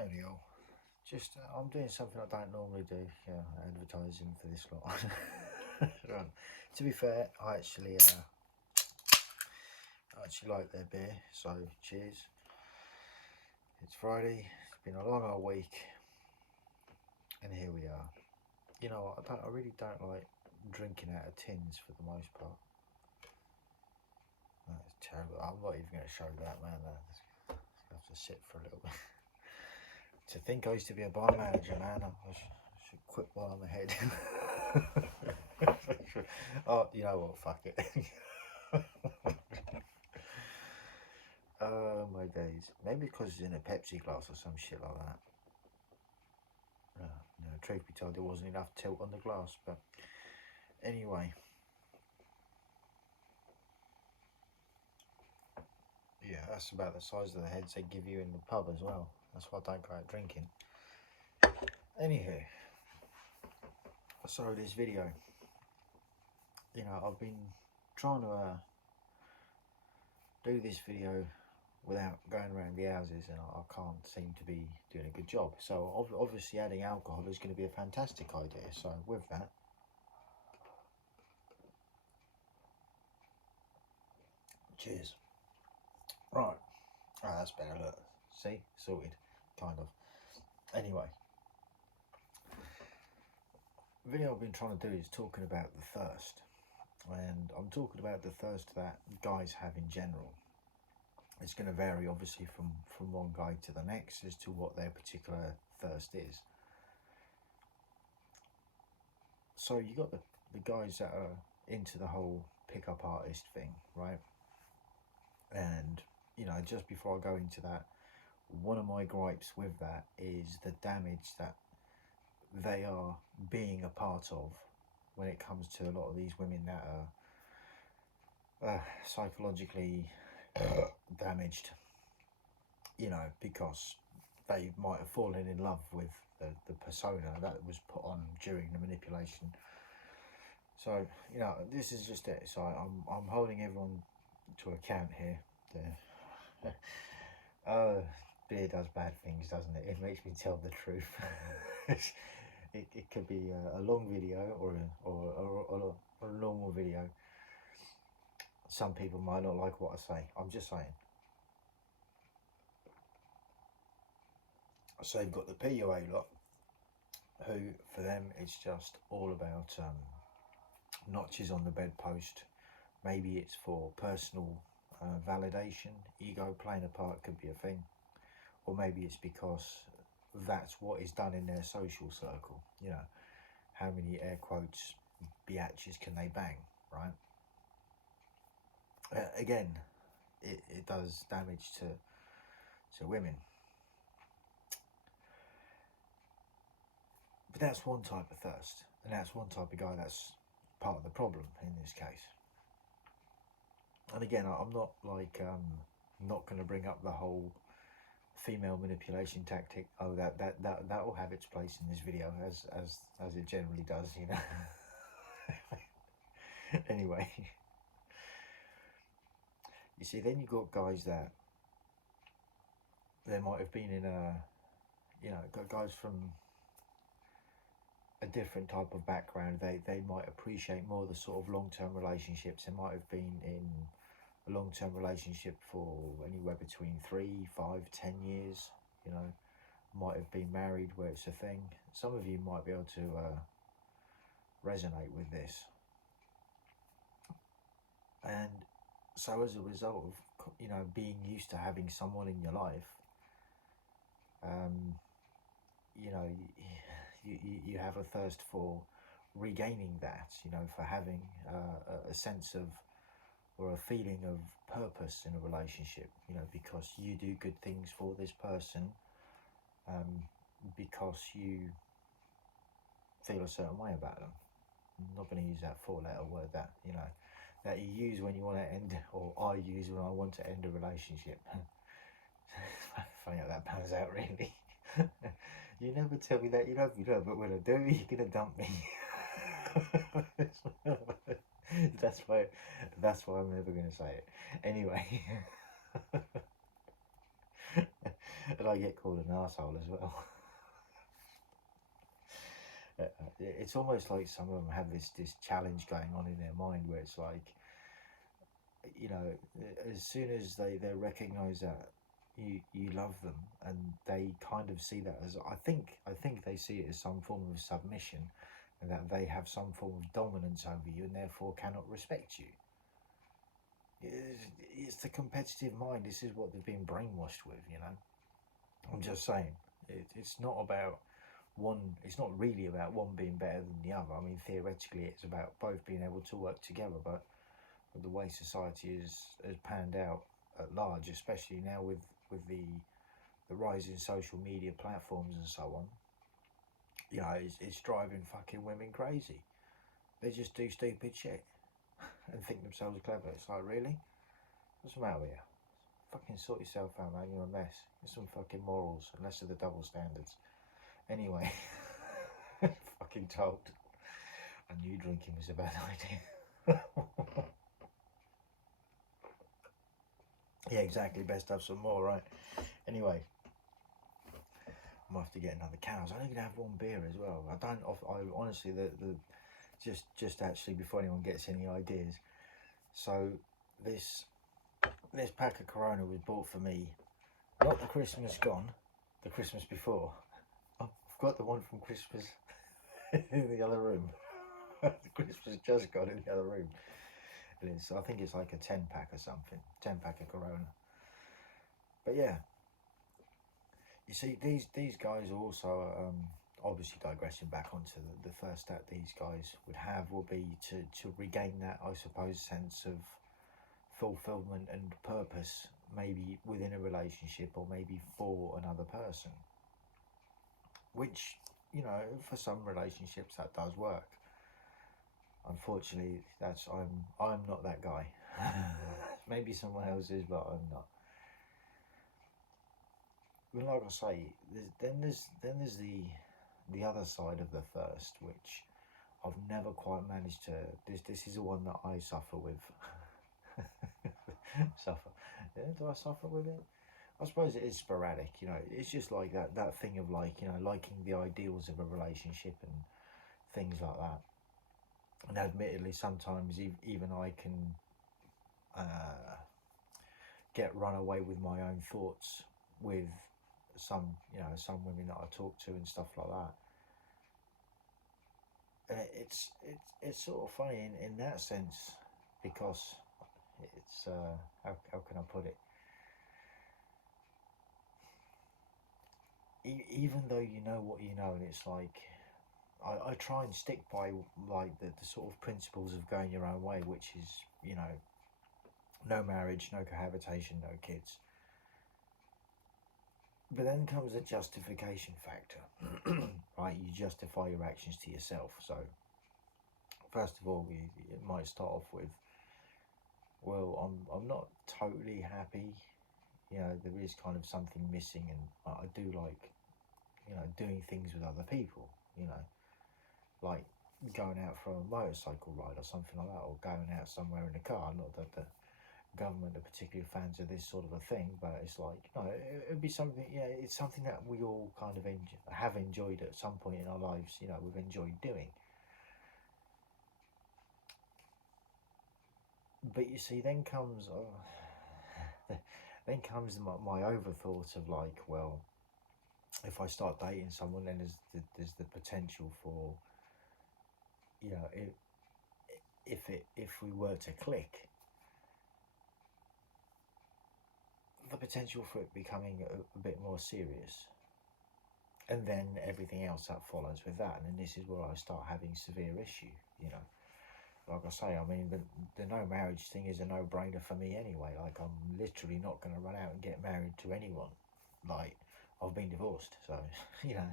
Anyhow, just I'm doing something I don't normally do. Yeah, advertising for this lot. To be fair, I actually like their beer. So cheers. It's Friday. It's been a long old week, and here we are. You know, I really don't like drinking out of tins for the most part. That's terrible. I'm not even going to show that, man. I have to sit for a little bit. To think I used to be a bar manager, man. I should quit while I'm ahead. Oh, you know what? Fuck it. Oh, my days. Maybe because it's in a Pepsi glass or some shit like that. No, truth be told, there wasn't enough tilt on the glass. But anyway, yeah, that's about the size of the heads they give you in the pub as well. That's why I don't go out drinking. Anywho, so this video, I've been trying to do this video without going around the houses, and I can't seem to be doing a good job. So obviously adding alcohol is going to be a fantastic idea. So with that, cheers. Right. Oh, that's better. Look, see, sorted, kind of. Anyway, the video I've been trying to do is talking about the thirst, and I'm talking about the thirst that guys have in general. It's going to vary obviously from one guy to the next as to what their particular thirst is. So you got the guys that are into the whole pickup artist thing, right? And just before I go into that, one of my gripes with that is the damage that they are being a part of when it comes to a lot of these women that are psychologically damaged, because they might have fallen in love with the persona that was put on during the manipulation. So this is just it. So I'm holding everyone to account here. Beer does bad things, doesn't it? It makes me tell the truth. It could be a long video or a normal video. Some people might not like what I say. I'm just saying. So you've got the PUA lot, who for them it's just all about notches on the bedpost. Maybe it's for personal validation, ego playing a part could be a thing, or maybe it's because that's what is done in their social circle. How many air quotes biatches can they bang, right? Again, it does damage to women. But that's one type of thirst, and that's one type of guy that's part of the problem in this case. And again, I'm not not going to bring up the whole female manipulation tactic. Oh, that will have its place in this video, as it generally does, Anyway, you see, then you got guys that there might have been in guys from a different type of background. They might appreciate more the sort of long-term relationships. They might have been in a long-term relationship for anywhere between 3, 5, 10 years. Might have been married where it's a thing. Some of you might be able to resonate with this. And so as a result of being used to having someone in your life, you have a thirst for regaining that, for having a sense of, or a feeling of purpose in a relationship, because you do good things for this person, because you feel a certain way about them. I'm not going to use that 4-letter word that you use when you want to end, or I use when I want to end a relationship. Funny how that pans out, really. You never tell me that you love me, no, but when I do, you're gonna dump me. that's why I'm never gonna say it. Anyway, And I get called an arsehole as well. It's almost like some of them have this challenge going on in their mind where it's like, you know, as soon as they recognize that you love them, and they kind of see that as, I think they see it as some form of submission, and that they have some form of dominance over you and therefore cannot respect you. It's the competitive mind. This is what they've been brainwashed with, you know. I'm just saying, it's not about one, it's not really about one being better than the other. I mean, theoretically it's about both being able to work together, but the way society has panned out at large, especially now with the rise in social media platforms and so on, you know, it's driving fucking women crazy. They just do stupid shit and think themselves clever. It's like, really? What's the matter with you? Fucking sort yourself out, man. You're a mess. Get some fucking morals and less of the double standards. Anyway, fucking told. I knew drinking was a bad idea. Yeah, exactly. Best have some more, right? Anyway, I'm gonna have to get another can. I was only gonna have one beer as well. I honestly, the just actually before anyone gets any ideas. So this pack of Corona was bought for me, not the Christmas gone, the Christmas before. I've got the one from Christmas in the other room. The Christmas just gone in the other room. And I think it's like a 10-pack or something. 10-pack of Corona. But yeah, you see, these guys also, obviously digressing back onto the first step these guys would have will be to regain that, I suppose, sense of fulfillment and purpose, maybe within a relationship or maybe for another person. Which, you know, for some relationships that does work. Unfortunately, I'm not that guy. Maybe someone else is, but I'm not. But like I say, there's the other side of the thirst, which I've never quite managed to. This is the one that I suffer with. Suffer? Yeah, do I suffer with it? I suppose it is sporadic. You know, it's just like that thing of, like, you know, liking the ideals of a relationship and things like that. And admittedly, sometimes even I can get run away with my own thoughts with some, you know, some women that I talk to and stuff like that. And it's sort of funny in that sense, because it's how can I put it? Even though you know what you know, and it's like I try and stick by, like, the sort of principles of going your own way, which is, you know, no marriage, no cohabitation, no kids. But then comes the justification factor, right? You justify your actions to yourself. So, first of all, it might start off with, well, I'm not totally happy. You know, there is kind of something missing, and I do like, you know, doing things with other people. You know, like going out for a motorcycle ride or something like that, or going out somewhere in a car. Not that the government are particularly fans of this sort of a thing, but it's like, you know, it'd be something. Yeah, it's something that we all kind of have enjoyed at some point in our lives. You know, we've enjoyed doing. But you see, then comes then comes my overthought of, like, well, if I start dating someone, then there's the potential for, you know, if we were to click, the potential for it becoming a bit more serious, and then everything else that follows with that. And then this is where I start having severe issue. You know, like I say, I mean, the no marriage thing is a no-brainer for me anyway. Like, I'm literally not going to run out and get married to anyone. Like, I've been divorced, so you know.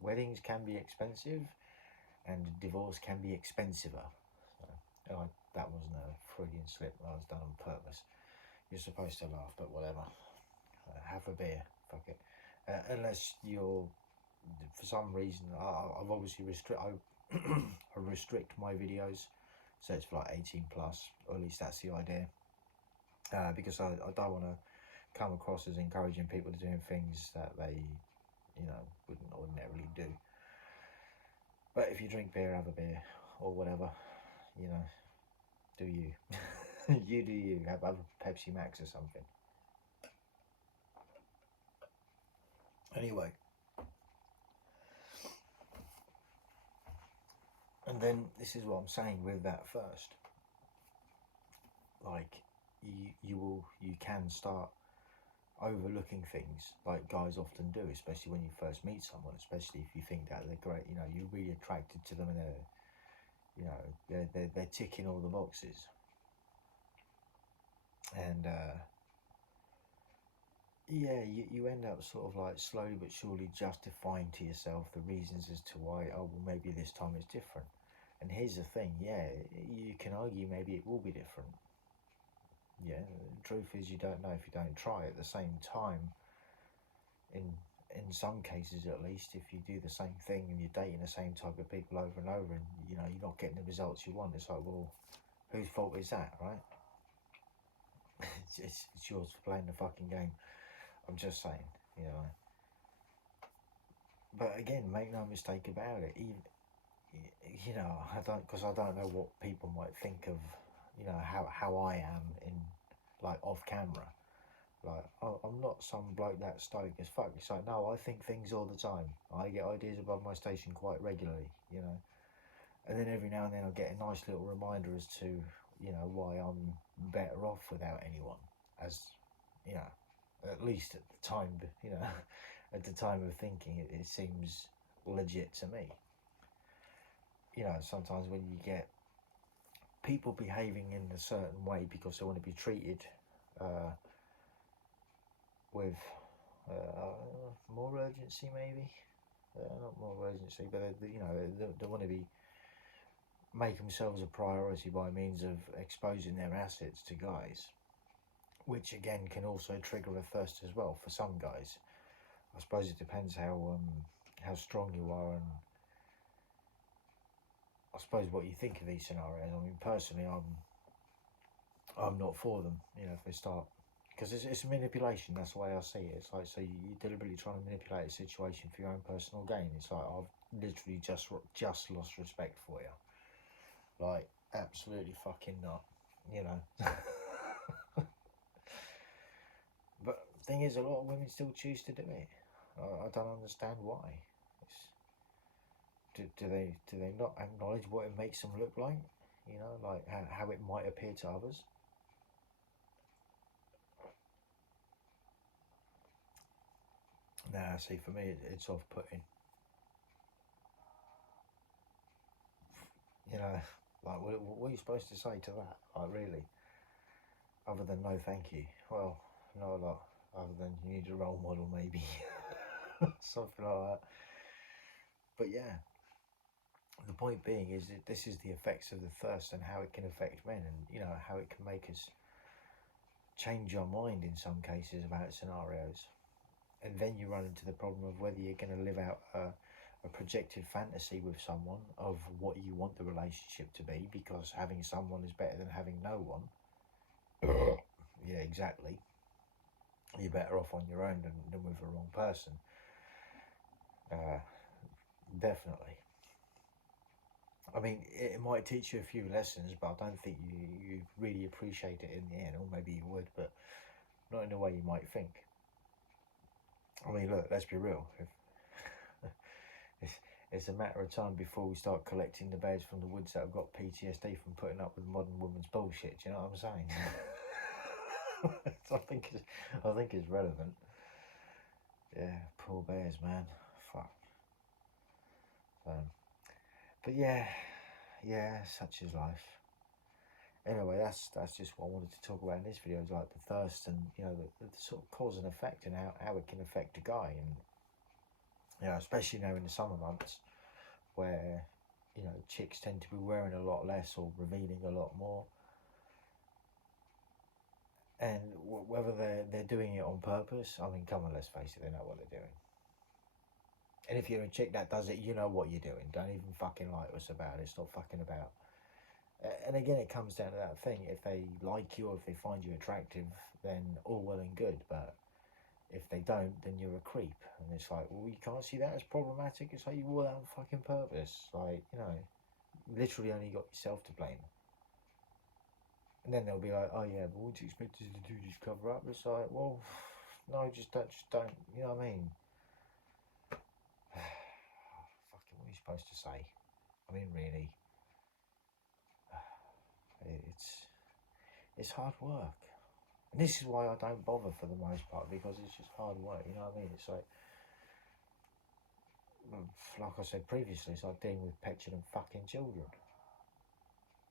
Weddings can be expensive, and divorce can be expensiver. So, that wasn't a Freudian slip. That was done on purpose. You're supposed to laugh, but whatever. Have a beer. Fuck it. Unless you're, for some reason, I've obviously I restrict my videos, so it's for like 18 plus, or at least that's the idea. Because I don't want to come across as encouraging people to doing things that they, you know, wouldn't ordinarily do. But if you drink beer, have a beer or whatever, you know, do you. You do you. Have a Pepsi Max or something. Anyway. And then this is what I'm saying with that first. Like, you can start overlooking things like guys often do, especially when you first meet someone, especially if you think that they're great, you know, you're really attracted to them and they're, you know, they're ticking all the boxes. And yeah, you end up sort of like slowly but surely justifying to yourself the reasons as to why, oh, well, maybe this time it's different. And here's the thing, yeah, you can argue maybe it will be different. Yeah, the truth is you don't know if you don't try. At the same time, in some cases at least, if you do the same thing and you're dating the same type of people over and over and, you know, you're not getting the results you want, it's like, well, whose fault is that, right? It's yours for playing the fucking game. I'm just saying, you know. But again, make no mistake about it. Even, you know, because I don't know what people might think of, you know, how I am in, like, off camera. Like, I'm not some bloke that stoic as fuck. It's like, no, I think things all the time. I get ideas above my station quite regularly, you know. And then every now and then I'll get a nice little reminder as to, you know, why I'm better off without anyone. As, you know, at least at the time, you know, at the time of thinking, it seems legit to me. You know, sometimes when you get people behaving in a certain way because they want to be treated with more urgency, maybe. Not more urgency, but you know, they want to be make themselves a priority by means of exposing their assets to guys, which again can also trigger a thirst as well for some guys. I suppose it depends how strong you are, and I suppose what you think of these scenarios. I mean, personally, I'm not for them. You know, if they start, because it's manipulation. That's the way I see it. It's like, so you're deliberately trying to manipulate a situation for your own personal gain. It's like, I've literally just lost respect for you. Like, absolutely fucking not. You know. But the thing is, a lot of women still choose to do it. I don't understand why. Do they not acknowledge what it makes them look like? You know, like how it might appear to others. Nah, see, for me, it's off-putting. You know, like, what are you supposed to say to that? Like, really? Other than no thank you. Well, not a lot. Other than you need a role model, maybe. Something like that. But yeah, the point being is that this is the effects of the thirst and how it can affect men, and, you know, how it can make us change our mind in some cases about scenarios. And then you run into the problem of whether you're going to live out a projected fantasy with someone of what you want the relationship to be, because having someone is better than having no one. Yeah, exactly. You're better off on your own than with the wrong person. Definitely. I mean, it might teach you a few lessons, but I don't think you really appreciate it in the end, or maybe you would, but not in the way you might think. I mean, look, let's be real. It's a matter of time before we start collecting the beds from the woods that have got PTSD from putting up with modern women's bullshit. Do you know what I'm saying? I think it's relevant. Yeah, poor bears, man. Fuck. But yeah, such is life. Anyway, that's just what I wanted to talk about in this video, is like the thirst and, you know, the sort of cause and effect, and how it can affect a guy. And, you know, especially now in the summer months where, you know, chicks tend to be wearing a lot less or revealing a lot more. And whether they're doing it on purpose, I mean, come on, let's face it, they know what they're doing. And if you're a chick that does it, you know what you're doing. Don't even fucking lie to us about it. Stop fucking about. And again, it comes down to that thing. If they like you or if they find you attractive, then all well and good. But if they don't, then you're a creep. And it's like, well, you can't see that as problematic. It's like you wore that on fucking purpose. Like, you know, literally only got yourself to blame. And then they'll be like, oh yeah, but what do you expect us to do? Just cover up? It's like, well, no, just don't. You know what I mean? Fucking, what are you supposed to say? I mean, really, it's hard work. And this is why I don't bother for the most part, because it's just hard work. You know what I mean? It's like I said previously, it's like dealing with petulant fucking children.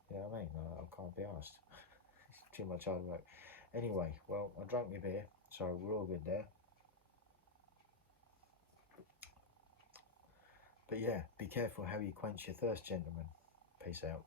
You know what I mean? I can't be asked. It's too much hard work. Anyway, well, I drank my beer, so we're all good there. But yeah, be careful how you quench your thirst, gentlemen. Peace out.